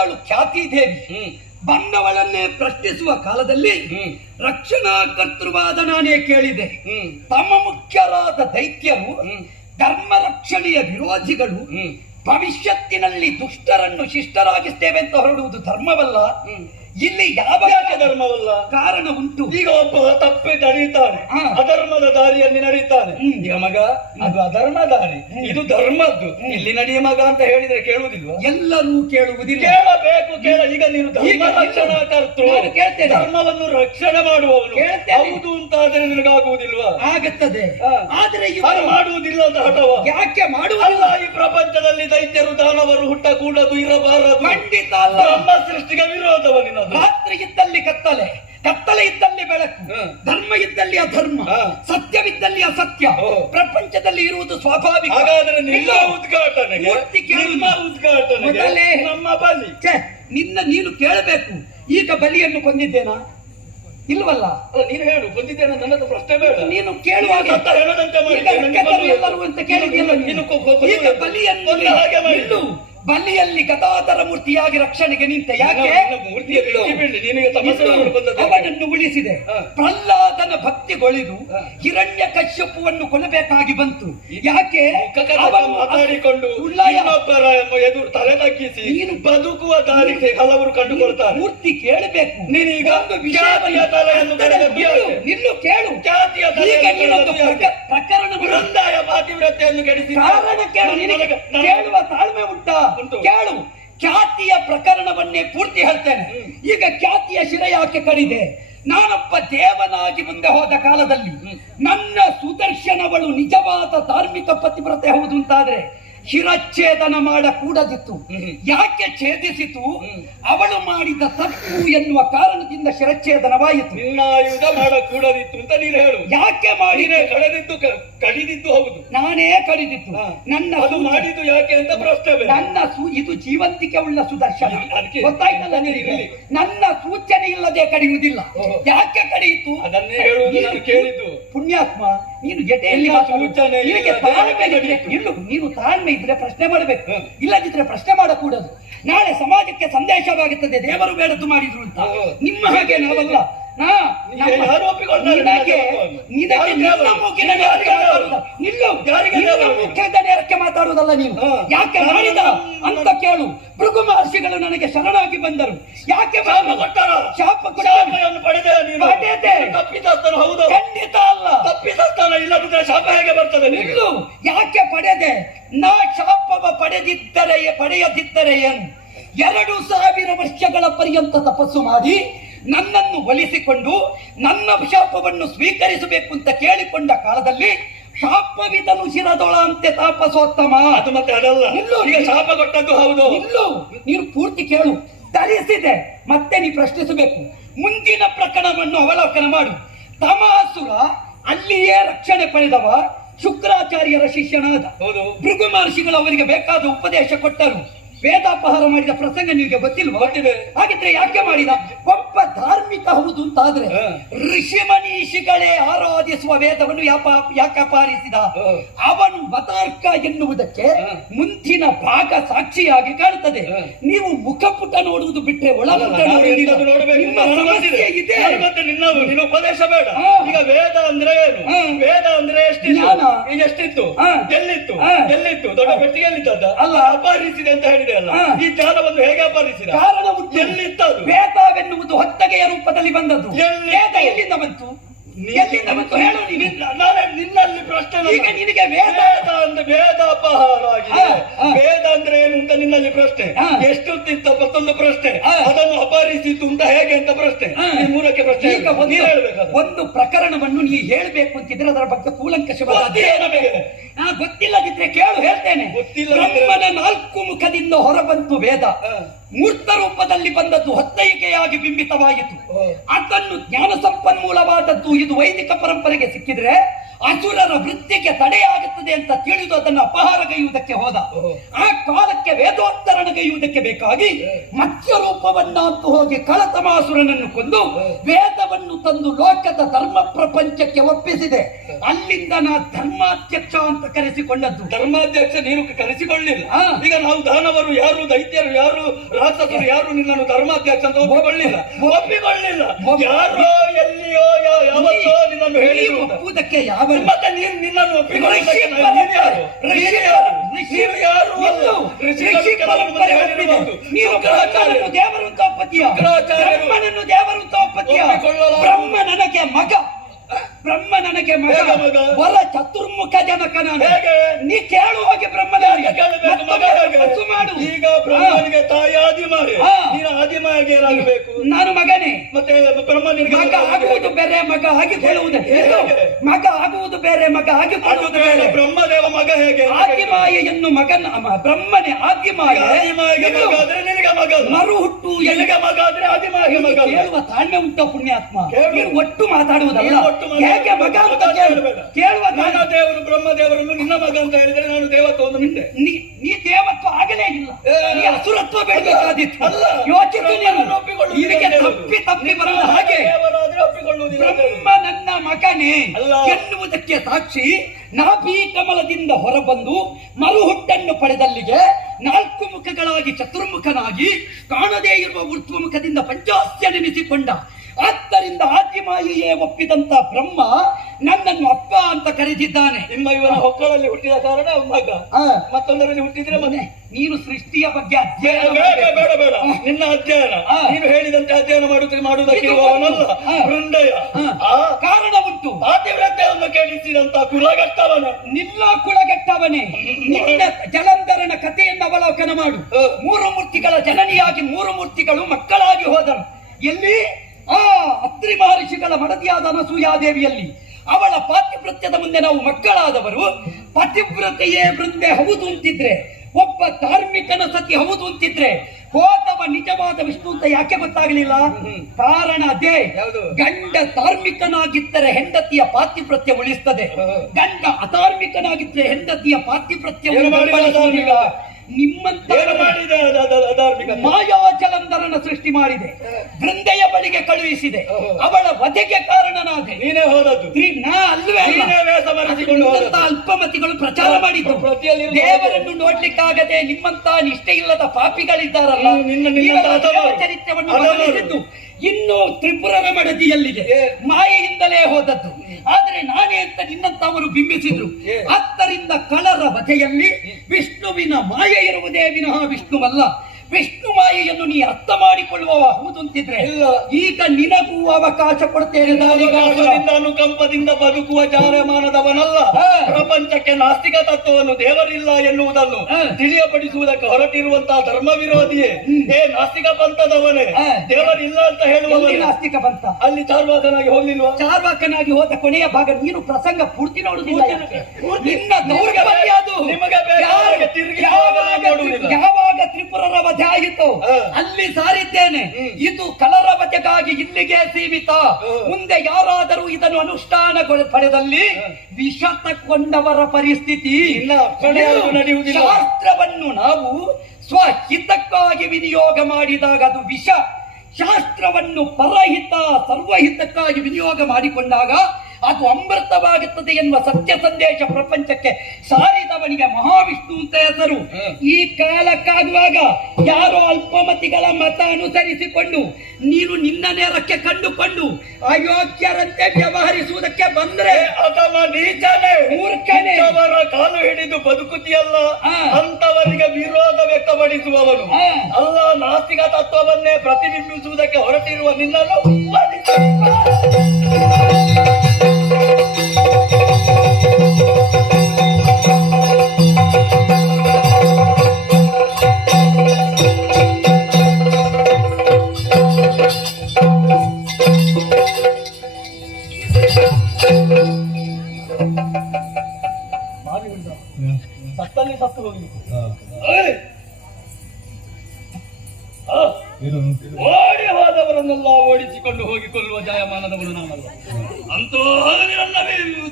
ಬಂದಳು ಖ್ಯಾತಿ ದೇವಿ ಬಂದವಳನ್ನೇ ಪ್ರಶ್ನಿಸುವ ಕಾಲದಲ್ಲಿ ರಕ್ಷಣಾ ಕರ್ತೃವಾದ ನಾನೇ ಕೇಳಿದೆ. ತಮ್ಮ ಮುಖ್ಯರಾದ ದೈತ್ಯರು ಧರ್ಮ ರಕ್ಷಣೆಯ ವಿರೋಧಿಗಳು ಭವಿಷ್ಯತ್ತಿನಲ್ಲಿ ದುಷ್ಟರನ್ನು ಶಿಷ್ಟರಾಗಿಸ್ತೇವೆ ಅಂತ ಹೊರಡುವುದು ಧರ್ಮವಲ್ಲ. ಇಲ್ಲಿ ಯಾವ ಯಾಕೆ ಧರ್ಮವಲ್ಲ? ಕಾರಣ ಉಂಟು. ಈಗ ಒಬ್ಬ ತಪ್ಪಿ ನಡೀತಾನೆ ಅಧರ್ಮದ ದಾರಿಯಲ್ಲಿ ನಡೀತಾನೆ. ಈಗ ಮಗ ಅದು ಅಧರ್ಮ ದಾರಿ. ಇದು ಧರ್ಮದ್ದು. ಇಲ್ಲಿ ನಡೆಯ ಮಗ ಅಂತ ಹೇಳಿದ್ರೆ ಕೇಳುವುದಿಲ್ಲ ಎಲ್ಲರೂ ಕೇಳುವುದಿಲ್ಲ. ಕೇಳಬೇಕು ಕೇಳ. ಈಗ ನೀನು ಧರ್ಮ ರಕ್ಷಣಾ ಕರ್ತೃ. ಧರ್ಮವನ್ನು ರಕ್ಷಣೆ ಮಾಡುವವನು. ಹೌದು ಅಂತಾದ್ರೆ ನಿನಗಾಗುವುದಿಲ್ವಾ? ಆಗುತ್ತದೆ. ಆದರೆ ಆದ್ರೆ ಇವರು ಮಾಡುವುದಿಲ್ಲ ಅಂತ ಹಠವ. ಯಾಕೆ ಮಾಡುವಲ್ಲ ಈ ಪ್ರಪಂಚದಲ್ಲಿ ದೈತ್ಯರು ದಾನವರು ಹುಟ್ಟಕೂಡದು ಇರಬಾರದು. ಖಂಡಿತ ಅಲ್ಲ. ಬ್ರಹ್ಮ ಸೃಷ್ಟಿಗೆ ವಿರೋಧವ ನಿನ್ನದು. ರಾತ್ರಿ ಇದ್ದಲ್ಲಿ ಕತ್ತಲೆ ಕತ್ತಲೆ ಇದ್ದಲ್ಲಿ ಬೆಳಕು. ಧರ್ಮ ಇದ್ದಲ್ಲಿ ಅಧರ್ಮ. ಸತ್ಯವಿದ್ದಲ್ಲಿ ಅಸತ್ಯ. ಪ್ರಪಂಚದಲ್ಲಿ ಇರುವುದು ಸ್ವಾಭಾವಿಕ ನಿಮ್ಮ ಇಲ್ಲ. ಉದ್ಘಾಟನೆಗೆ ನಿಮ್ಮ ಉದ್ಘಾಟನೆಗೆ ಮೊದಲೇ ನಮ್ಮ ಬಲಿ ಛೆ, ನಿನ್ನ ನೀನು ಕೇಳಬೇಕು ಈಗ ಬಲಿಯನ್ನು ಕೊಂದಿದ್ದೇನಾ ಇಲ್ವಲ್ಲ ನೀನು ಹೇಳು ಬಂದಿದ್ದೇನೆ ನನ್ನದು ಪ್ರಶ್ನೆ ಬೇಡ ನೀನು ಕೇಳುವಾಗ ಎಲ್ಲರೂ ಅಂತ ಕೇಳಿದ್ಯಲ್ಲ ನೀನು- ಬಲಿಯನ್ನು ಹಾಗೆ ಮಾಡಿದ್ದು. ಬಲಿಯಲ್ಲಿ ಕಥಾತರ ಮೂರ್ತಿಯಾಗಿ ರಕ್ಷಣೆಗೆ ನಿಂತ. ಯಾಕೆ. ಅವನನ್ನು ಉಳಿಸಿದೆ. ಪ್ರಹ್ಲಾದನ ಭಕ್ತಿಗೊಳಿದು. ಹಿರಣ್ಯ ಕಶ್ಯಪುವನ್ನು ಕೊಲ್ಲಬೇಕಾಗಿ ಬಂತು. ಯಾಕೆ? ಮಾತಾಡಿಕೊಂಡು ಎದುರು ತಲೆ ತಗ್ಗಿಸಿ ನೀನು ಬದುಕುವ ದಾರಿ ಹಲವರು ಕಂಡುಕೊಳ್ತಾರೆ ಮೂರ್ತಿ ಕೇಳಬೇಕು. ನೀನೀಗ ನಿನ್ನು ಕೇಳು. ಜಾತಿಯ ಪ್ರಕರಣ ಪಾತಿವ್ರತೆಯನ್ನು ಕಾರಣ ಕೇಳು. ನಿನಗೆ ಕೇಳುವ ತಾಳ್ಮೆ ಉಂಟು. ಕೇಳು. ಖ್ಯಾತಿಯ ಪ್ರಕರಣವನ್ನೇ ಪೂರ್ತಿ ಹೇಳ್ತೇನೆ. ಈಗ ಖ್ಯಾತಿಯ ಶಿರ ಯಾಕೆ ಕಡಿದೆ? ನಾನೊಬ್ಬ ದೇವನಾಗಿ ಮುಂದೆ ಹೋದ ಕಾಲದಲ್ಲಿ ನನ್ನ ಸುದರ್ಶನವಳು ನಿಜವಾದ ಧಾರ್ಮಿಕ ಪತಿವ್ರತೆ ಹೌದು ಅಂತಾದ್ರೆ ಶಿರಚ್ಛೇದನ ಮಾಡಕೂಡದಿತ್ತು. ಯಾಕೆ ಛೇದಿಸಿತು? ಅವಳು ಮಾಡಿದ ತಪ್ಪು ಎನ್ನುವ ಕಾರಣದಿಂದ ಶಿರಚ್ಛೇದನವಾಯಿತು. ಯುದ್ಧ ಮಾಡಕೂಡದಿತ್ತು ಅಂತ ನೀನು ಹೇಳು. ಯಾಕೆ ಮಾಡಿ ನೀನೇ ಕಳೆದಿದ್ದು ಕಡಿದಿದ್ದು ಹೌದು. ನಾನೇ ಕಡಿದಿತ್ತು. ನನ್ನ ಅದು ಮಾಡಿದ್ದು ಯಾಕೆ ಅಂತ ಪ್ರಶ್ನೆ ನನ್ನ ಸು ಇದು ಜೀವಂತಿಕೆ ಉಳ್ಳ ಸುದರ್ಶನ. ಗೊತ್ತಾಯ್ತಲ್ಲ ನನ್ನ ಸೂಚನೆ ಇಲ್ಲದೆ ಕಡಿಯುವುದಿಲ್ಲ. ಯಾಕೆ ಕಡಿಯಿತು? ಅದನ್ನೇ ಹೇಳುವುದು ನಾನು ಕೇಳಿದ್ದು. ಪುಣ್ಯಾತ್ಮ ನೀನು ಮಾತಾಡು. ಸೂಚನೆ ಇದ್ರೆ ನೀನು ತಾಳ್ಮೆ ಇದ್ರೆ ಪ್ರಶ್ನೆ ಮಾಡಬೇಕು. ಇಲ್ಲದಿದ್ರೆ ಪ್ರಶ್ನೆ ಮಾಡಕೂಡದು. ನಾಳೆ ಸಮಾಜಕ್ಕೆ ಸಂದೇಶವಾಗುತ್ತದೆ ದೇವರು ಬೇಡದ್ದು ಮಾಡಿದ್ರು ಅಂತ. ನಿಮ್ಮ ಹಾಗೆ ನಾವಲ್ಲ. ಯಾರಿಗೆ ನೇರಕ್ಕೆ ಮಾತಾಡುವುದಲ್ಲ. ನಿಲ್ಲು. ಯಾರಿಗೆ ನಿನ್ನ ಕೇಳಲ್ಲ? ಮುಖದ ನೇರಕ್ಕೆ ಮಾತಾಡೋದಲ್ಲ ನೀನು. ಯಾಕೆ ಮಾಡಿದ ಅಂತ ಕೇಳು. ಭೃಗು ಮಹರ್ಷಿಗಳು ನನಗೆ ಶರಣಾಗಿ ಬಂದರು. ಯಾಕೆ ಶಾಪ ಖಂಡಿತ ಅಲ್ಲ. ತಪ್ಪಿತಸ್ಥಾನ ಇಲ್ಲದಿದ್ದರೆ ಶಾಪ ಹೇಗೆ ಬರ್ತದೆ ನಿಲ್ಲು. ಯಾಕೆ ಪಡೆದೆ? ನಾ ಶಾಪವ ಪಡೆದಿದ್ದರೆ ಪಡೆಯದಿದ್ದರೆ ಏನು? ಎರಡು ಸಾವಿರ ವರ್ಷಗಳ ಪರ್ಯಂತ ತಪಸ್ಸು ಮಾಡಿ ನನ್ನನ್ನು ಒಲಿಸಿಕೊಂಡು ನನ್ನ ಶಾಪವನ್ನು ಸ್ವೀಕರಿಸಬೇಕು ಅಂತ ಕೇಳಿಕೊಂಡ ಕಾಲದಲ್ಲಿ ಶಾಪವಿದನು ಶಿರದೊಳ ಅಂತೆ ತಾಪಸೋತ್ತಮ. ಅದು ಮತ್ತೆ ಅದಲ್ಲ. ನಿಲ್ಲು. ಈಗ ಶಾಪ ಕೊಟ್ಟದ್ದು ಹೌದು. ನಿಲ್ಲು ನೀನು ಪೂರ್ತಿ ಕೇಳು. ತರಿಸಿದೆ ಮತ್ತೆ ನೀ ಪ್ರಶ್ನಿಸಬೇಕು. ಮುಂದಿನ ಪ್ರಕರಣವನ್ನು ಅವಲೋಕನ ಮಾಡು. ತಮಾಸುರ ಅಲ್ಲಿಯೇ ರಕ್ಷಣೆ ಪಡೆದವ ಶುಕ್ರಾಚಾರ್ಯರ ಶಿಷ್ಯನಾದ ಹೌದು. ಭೃಗು ಮಹರ್ಷಿಗಳು ಅವರಿಗೆ ಬೇಕಾದ ಉಪದೇಶ ಕೊಟ್ಟರು. ವೇದಾಪಹಾರ ಮಾಡಿದ ಪ್ರಸಂಗ ನಿಮಗೆ ಗೊತ್ತಿಲ್ವಾ ಗೊತ್ತಿದೆ. ಹಾಗಿದ್ರೆ ಯಾಕೆ ಮಾಡಿದ ಒಬ್ಬ ಧಾರ್ಮಿಕ ಹೌದು ಅಂತಾದ್ರೆ ಆದ್ರೆ ಋಷಿ ಮನೀಷಿಗಳೇ ಆರಾಧಿಸುವ ವೇದವನ್ನು ಯಾಪ ಯಾಕೆ ಅಪಹರಿಸಿದ ಹ. ಅವನು ಮತಾರ್ಕ ಎನ್ನುವುದಕ್ಕೆ. ಮುಂದಿನ ಭಾಗ ಸಾಕ್ಷಿಯಾಗಿ ಕಾಣುತ್ತದೆ. ನೀವು ಮುಖಪುಟ ನೋಡುವುದು ಬಿಟ್ಟರೆ ಒಳಪುಟ ನಿನ್ನ ಉಪದೇಶ ಬೇಡ. ಈಗ ವೇದ ಅಂದ್ರೆ ಏನು. ವೇದ ಅಂದ್ರೆ ಎಷ್ಟಿತ್ತು. ಈಗ ಎಷ್ಟಿತ್ತು. ಎಲ್ಲಿತ್ತು. ಎಲ್ಲಿತ್ತು? ದೊಡ್ಡ. ಪೆಟ್ಟಿಗೆ ಎಲ್ಲಿದ್ದದ ಅಲ್ಲ. ಅಪಹರಿಸಿದೆ ಅಂತ ಹೇಳಿದೆ ಅಲ್ಲ. ಈ ಜ್ಞಾನವನ್ನು ಹೇಗೆ ಅಪಹರಿಸಿದ? ಕಾರಣ ಎಲ್ಲಿತ್ತದು? ವೇದವೆನ್ನುವುದು ಹೊತ್ತಗೆಯ ರೂಪದಲ್ಲಿ ಬಂದದ್ದು? ವೇದ ಎಲ್ಲಿಂದ ಬಂತು? ನಿನ್ನಲ್ಲಿ ಪ್ರಶ್ನೆ ಈಗ ನಿನಗೆ ವೇದ ಅಂದ್ರೆ ವೇದ ಅಪಹಾರ ಆಗಿದೆ. ವೇದ ಅಂದ್ರೆ ಏನು ಅಂತ ನಿನ್ನಲ್ಲಿ ಪ್ರಶ್ನೆ. ಎಷ್ಟು ತಿಂತ ಮತ್ತೊಂದು ಪ್ರಶ್ನೆ. ಅದನ್ನು ಅಪಹರಿಸಿತು ಅಂತ ಹೇಗೆ ಅಂತ ಪ್ರಶ್ನೆ. ಈ ಮೂರಕ್ಕೆ ಪ್ರಶ್ನೆ. ಒಂದು ಪ್ರಕರಣವನ್ನು ನೀ ಹೇಳಬೇಕು ಅಂತಿದ್ರೆ ಅದರ ಬಗ್ಗೆ ಕೂಲಂಕಷವಾದ ಗೊತ್ತೇ ಅಧ್ಯಯನ ಬೇಕು ನಾ ಗೊತ್ತಿಲ್ಲದಿದ್ರೆ ಕೇಳು ಹೇಳ್ತೇನೆ ಗೊತ್ತಿಲ್ಲದಿದ್ರೆ- ಬ್ರಹ್ಮನ ನಾಲ್ಕು ಹೊರಬಂತು ವೇದ ಮೂರ್ತ ರೂಪದಲ್ಲಿ ಬಂದದ್ದು ಹೊತ್ತೈಕೆಯಾಗಿ ಬಿಂಬಿತವಾಯಿತು. ಅದನ್ನು ಜ್ಞಾನ ಸಂಪನ್ಮೂಲವಾದದ್ದು ಇದು ವೈದಿಕ ಪರಂಪರೆಗೆ ಸಿಕ್ಕಿದ್ರೆ ಅಸುರರ ವೃತ್ತಿಗೆ ತಡೆಯಾಗುತ್ತದೆ ಅಂತ ತಿಳಿದು ಅದನ್ನು ಅಪಹಾರಗೈಯುವುದಕ್ಕೆ ಹೋದ. ಆ ಕಾಲಕ್ಕೆ ವೇದೋತ್ತರಣಗೈಯುವುದಕ್ಕೆ ಬೇಕಾಗಿ ಮತ್ಸ್ಯ ರೂಪವನ್ನಂತೂ ಹೋಗಿ ಕಳತಮಾಸುರನನ್ನು ಕೊಂದು ವೇದವನ್ನು ತಂದು ಲೋಕದ ಧರ್ಮ ಪ್ರಪಂಚಕ್ಕೆ ಒಪ್ಪಿಸಿದೆ. ಅಲ್ಲಿಂದ ನಾ ಧರ್ಮಾಧ್ಯಕ್ಷ ಅಂತ ಕರೆಸಿಕೊಂಡದ್ದು. ಧರ್ಮಾಧ್ಯಕ್ಷ ನೀನು ಕರೆಸಿಕೊಳ್ಳಿಲ್ಲ. ಈಗ ನಾವು ದಾನವರು ಯಾರು ದೈತ್ಯರು ಯಾರು ರಾಕ್ಷಸರು ಯಾರು ನಿನ್ನನ್ನು ಧರ್ಮಾಧ್ಯಕ್ಷ ಅಂತ ಒಪ್ಪಿಕೊಳ್ಳಿಲ್ಲ. ಒಪ್ಪಿಕೊಳ್ಳಿಲ್ಲ. ಒಪ್ಪಿ- ಯಾರೋ ಎಲ್ಲಿಯೋ ಯಾವತ್ತೋ ನಿನ್ನನ್ನು ಈ ಹೇಳಿದ್ರು ಅಂತ. ಒಪ್ಪುವುದಕ್ಕೆ ಯಾವ ಮತ್ತೆ ನೀನು ನಿನ್ನನ್ನು ನೀನು ಯಾರು ಋಷಿ ಯಾರು? ನೀನು ಯಾರು ಅಲ್ಲ. ಋಷಿ. ಒಪ್ಪಿದೆ. ಶುಕ್ರಾಚಾರ್ಯರು. ದೇವರು ಅಂತ ಒಪ್ಪತ್ತೀಯ ಶುಕ್ರಾಚಾರ್ಯರು. ಬ್ರಹ್ಮನನ್ನು ದೇವರು ಅಂತ ಒಪ್ಪತ್ತೀಯ ಒಪ್ಪಿಕೊಳ್ಳಲಾರದು. ಬ್ರಹ್ಮ ನನಗೆ ಮಗ ಬ್ರಹ್ಮ ನನಗೆ ಮಗ ಹೇಗೆ ಮಗ? ವರ ಚತುರ್ಮುಖ ಜನಕ ನಾನು ಹೇಗೆ? ನೀ ಕೇಳು ಹೋಗಿ ಬ್ರಹ್ಮನಿಗೆ ಯಾಕೆ ಕೇಳಬೇಕು ಮಗ ಹೇಗೆ? ತಪಸ್ಸು ಮಾಡು ಈಗ ಬ್ರಹ್ಮನಿಗೆ ತಾಯಿ ಆದಿಮಾರಿ ಹಾ. ನೀನು ಆದಿಮಾಯಿಗೆ ಏನಾಗಬೇಕು ನಾನು ಮಗನೇ ಮತ್ತೆ ಬ್ರಹ್ಮ ನಿನಗೆ ಮಗ ಮಗ ಆಗಿಕೊಳ್ಳುವುದು ಹೇಗೆ? ಮಗ ಆಗುವುದು ಬೇರೆ ಮಗ ಆಗಿ ಬೇರೆ. ಬ್ರಹ್ಮದೇವ ಮಗ ಹೇಗೆ? ಆದಿಮಾಯೆಯನ್ನು ಮಗನ ಅಮ- ಬ್ರಹ್ಮನೇ ಆದಿಮಾಯ ಮಗ. ಮರು ಹುಟ್ಟು ಎಲ್ಲಿಗೆ ಮಗ ಆದ್ರೆ ಆದಿಮಾಯ ಮಗ. ಕೇಳುವ ತಾಳ್ಮೆ ಉಂಟ ಪುಣ್ಯಾತ್ಮ. ನೀನು ಒಟ್ಟು ಮಾತಾಡುವುದಲ್ಲ. ಹೇಗೆ ಮಗ ಅಂತ ಕೇಳುವ ನನ್ನ ದೇವರು ದೇವರು ಬ್ರಹ್ಮದೇವರನ್ನು ನಿನ್ನ ಮಗ ಅಂತ ಹೇಳಿದ್ರೆ ನಾನು ದೇವತ್ವ ಒಂದು ನಿಂದೆ. ನೀ ದೇವತ್ವ ಆಗಲೇ ಇಲ್ಲ. ನೀ ಅಸುರತ್ವ ಬೆಳೆಬೇಕಾದಿತ್ತು ಅಲ್ಲ. ಯೋಚಿಸು ನೀನು. ಹೇಳುವುದು. ತಪ್ಪಿ ತಪ್ಪಿ ಬರದ ನಿನ್ನ ಹಾಗೆ ದೇವರಾದ್ರೆ ಒಪ್ಪಿಕೊಳ್ಳುವುದಿಲ್ಲ ಅಂತ ಹೇಳುವುದು. ಬ್ರಹ್ಮ ಅಲ್ಲ. ಎನ್ನುವುದಕ್ಕೆ ಸಾಕ್ಷಿ ನಾಭಿ ಕಮಲದಿಂದ ಹೊರಬಂದು ಮರುಹುಟ್ಟನ್ನು ಪಡೆದಲ್ಲಿಗೆ ನಾಲ್ಕು ಮುಖಗಳಾಗಿ ಚತುರ್ಮುಖನಾಗಿ ಕಾಣದೇ ಇರುವ ಊರ್ಧ್ವಮುಖದಿಂದ ಪಂಚಾಸ್ಯ ನೆನೆಸಿಕೊಂಡ ಆದ್ದರಿಂದ ಆದಿಮಾಯಿಯೇ ಒಪ್ಪಿದಂತ ಬ್ರಹ್ಮ ನನ್ನನ್ನು ಅಪ್ಪ ಅಂತ ಕರೆದಿದ್ದಾನೆ ನಿಮ್ಮ ಇವನ ಹೊಕ್ಕಳಲ್ಲಿ ಹುಟ್ಟಿದ ಕಾರಣ ಮಗ. ಮತ್ತೊಂದರಲ್ಲಿ ಹುಟ್ಟಿದ್ರೆ ಮನೆ. ನೀನು ಸೃಷ್ಟಿಯ ಬಗ್ಗೆ ಅಧ್ಯಯನ ಬೇಡ ಬೇಡ ಬೇಡ ನಿನ್ನ ಅಧ್ಯಯನ. ನೀನು ಹೇಳಿದಂತೆ ಅಧ್ಯಯನ ಮಾಡುತ್ತೆ ಮಾಡುವುದಕ್ಕೆ ಹೃದಯ. ಕಾರಣ ಉಂಟು. ಪಾತಿವ್ರತೆಯನ್ನು ಕೇಳಿಸಿದಂತ ಕುಲಗಟ್ಟವನ. ನಿಲ್ಲ ಕುಳಗಟ್ಟವನೇ ನಿನ್ನ ಜಲಂಧರನ ಕಥೆಯನ್ನು ಅವಲೋಕನ ಮಾಡು. ಮೂರು ಮೂರ್ತಿಗಳ ಜನನಿಯಾಗಿ ಮೂರು ಮೂರ್ತಿಗಳು ಮಕ್ಕಳಾಗಿ ಹೋದನು. ಎಲ್ಲಿ? ಆ ಅತ್ರಿ ಮಹರ್ಷಿಗಳ ಮಡದಿಯಾದ ಅನಸೂಯಾದೇವಿಯಲ್ಲಿ. ಅವಳ ಪಾತಿವೃತ್ಯದ ಮುಂದೆ ನಾವು ಮಕ್ಕಳಾದವರು ಪತಿವ್ರತೆಯೇ ವೃಂದೆ ಹೌದು ಅಂತಿದ್ರೆ ಒಬ್ಬ ಧಾರ್ಮಿಕನ ಸತಿ ಹೌದು ಅಂತಿದ್ರೆ ಹೋದವ ನಿಜವಾದ ವಿಷ್ಣು ಅಂತ ಯಾಕೆ ಗೊತ್ತಾಗಲಿಲ್ಲ? ಕಾರಣ ಅದೇ ಗಂಡ ಧಾರ್ಮಿಕನಾಗಿದ್ದರೆ ಹೆಂಡತಿಯ ಪಾತಿಪ್ರತ್ಯ ಉಳಿಸ್ತದೆ. ಗಂಡ ಅಧಾರ್ಮಿಕನಾಗಿದ್ದರೆ ಹೆಂಡತಿಯ ಪಾತಿಪ್ರತ್ಯ. ನಿಮ್ಮಂತ ಮಾಡಿದ? ಅಧಾರ್ಮಿಕ ಮಾಯಾಚಲಂಧರನ ಸೃಷ್ಟಿ ಮಾಡಿದೆ. ವೃಂದೆಯ ಬಳಿಗೆ ಕಳುಹಿಸಿದೆ. ಅವಳ ವಧೆಗೆ ಕಾರಣನಾದೆ. ನೀನೇ ಹೋದದ್ದು. ನಾ ಅಲ್ವೇ ಅಲ್ಪಮತಿಗಳು ಪ್ರಚಾರ ಮಾಡಿದ್ದು. ದೇವರನ್ನು ನೋಡ್ಲಿಕ್ಕಾಗದೆ ನಿಮ್ಮಂತ ನಿಷ್ಠೆ ಇಲ್ಲದ ಪಾಪಿಗಳಿದ್ದಾರಲ್ಲ ಚರಿತ್ರೆಯನ್ನು ಇನ್ನು ತ್ರಿಪುರದ ಮಡದಿಯಲ್ಲಿದೆ ಮಾಯೆಯಿಂದಲೇ ಹೋದದ್ದು. ಆದ್ರೆ ನಾನೇ ಅಂತ ನಿನ್ನಂತವರು ಬಿಂಬಿಸಿದ್ರು. ಹತ್ತರಿಂದ ಆದ್ದರಿಂದ ಕಳರ ಬಗೆಯಲ್ಲಿ ವಿಷ್ಣುವಿನ ಮಾಯೆ ಇರುವುದೇ ವಿನಃ ವಿಷ್ಣುವಲ್ಲ. ವಿಷ್ಣು ಮಾಯೆಯನ್ನು ನೀ ಅರ್ಥ ಮಾಡಿಕೊಳ್ಳುವವ ಹೌದು ಅಂತಿದ್ರೆ ಇಲ್ಲ. ಈಗ ನಿನಗೂ ಅವಕಾಶ ಕೊಡ್ತೇನೆ ಅನುಕಂಪದಿಂದ ಬದುಕುವ ಜಾರಮಾನದವನಲ್ಲ. ಪ್ರಪಂಚಕ್ಕೆ ನಾಸ್ತಿಕ ತತ್ವವನ್ನು ದೇವರಿಲ್ಲ ಎನ್ನುವುದನ್ನು ತಿಳಿಯಪಡಿಸುವುದಕ್ಕೆ ಹೊರಟಿರುವಂತಹ ಧರ್ಮ ವಿರೋಧಿಯೇ ಏ ನಾಸ್ತಿಕ ಪಂಥದವನೇ ದೇವರಿಲ್ಲ ಅಂತ ಹೇಳುವವನೇ. ನಾಸ್ತಿಕ ಪಂಥ? ಅಲ್ಲಿ ಚಾರ್ವಾಕನಾಗಿ ಹೋಗ್ಲಿಲ್ವಾ? ಚಾರ್ವಾಕನಾಗಿ ಹೋದ ಕೊನೆಯ ಭಾಗ ನೀನು ಪ್ರಸಂಗ ಪೂರ್ತಿ ನೋಡುದಿಲ್ಲ ನಿನ್ನ ಅದು. ನಿಮಗೆ ಯಾವಾಗ ತ್ರಿಪುರರ ವಧೆ ಆಯಿತು ಅಲ್ಲಿ ಸಾರಿದ್ದೇನೆ. ಇದು ಕಲರ ವಧೆಗಾಗಿ ಇಲ್ಲಿಗೆ ಸೀಮಿತ. ಮುಂದೆ ಯಾರಾದರೂ ಇದನ್ನು ಅನುಷ್ಠಾನ ಪಡೆದಲ್ಲಿ ವಿಷ ತಕ್ಕೊಂಡವರ ಪರಿಸ್ಥಿತಿ. ಶಾಸ್ತ್ರವನ್ನು ನಾವು ಸ್ವಹಿತಕ್ಕಾಗಿ ವಿನಿಯೋಗ ಮಾಡಿದಾಗ ಅದು ವಿಷ ಶಾಸ್ತ್ರವನ್ನು ಪರಹಿತ ಸರ್ವಹಿತಕ್ಕಾಗಿ ವಿನಿಯೋಗ ಮಾಡಿಕೊಂಡಾಗ ಅದು ಅಮೃತವಾಗುತ್ತದೆ ಎನ್ನುವ ಸತ್ಯ ಸಂದೇಶ ಪ್ರಪಂಚಕ್ಕೆ ಸಾರಿದವನಿಗೆ ಮಹಾವಿಷ್ಣು ಅಂತ ಹೆಸರು. ಈ ಕಾಲಕ್ಕಾಗುವಾಗ ಯಾರೋ ಅಲ್ಪಮತಿಗಳ ಮತ ಅನುಸರಿಸಿಕೊಂಡು ನೀನು ನಿನ್ನ ನೇರಕ್ಕೆ ಕಂಡುಕೊಂಡು ಅಯೋಗ್ಯರಂತೆ ವ್ಯವಹರಿಸುವುದಕ್ಕೆ ಬಂದ್ರೆ ಅಥವಾ ನೀಚನೇ. ಮೂರ್ಖನೇ. ಅವರ ಕಾಲು ಹಿಡಿದು ಬದುಕುತ್ತಿಯಲ್ಲ. ಅಂತವರಿಗೆ ವಿರೋಧ ವ್ಯಕ್ತಪಡಿಸುವವನು. ಅಲ್ಲ ನಾಸ್ತಿಕ ತತ್ವವನ್ನೇ ಪ್ರತಿಬಿಂಬಿಸುವುದಕ್ಕೆ ಹೊರಟಿರುವ ನಿನ್ನನ್ನು 察とかいいん。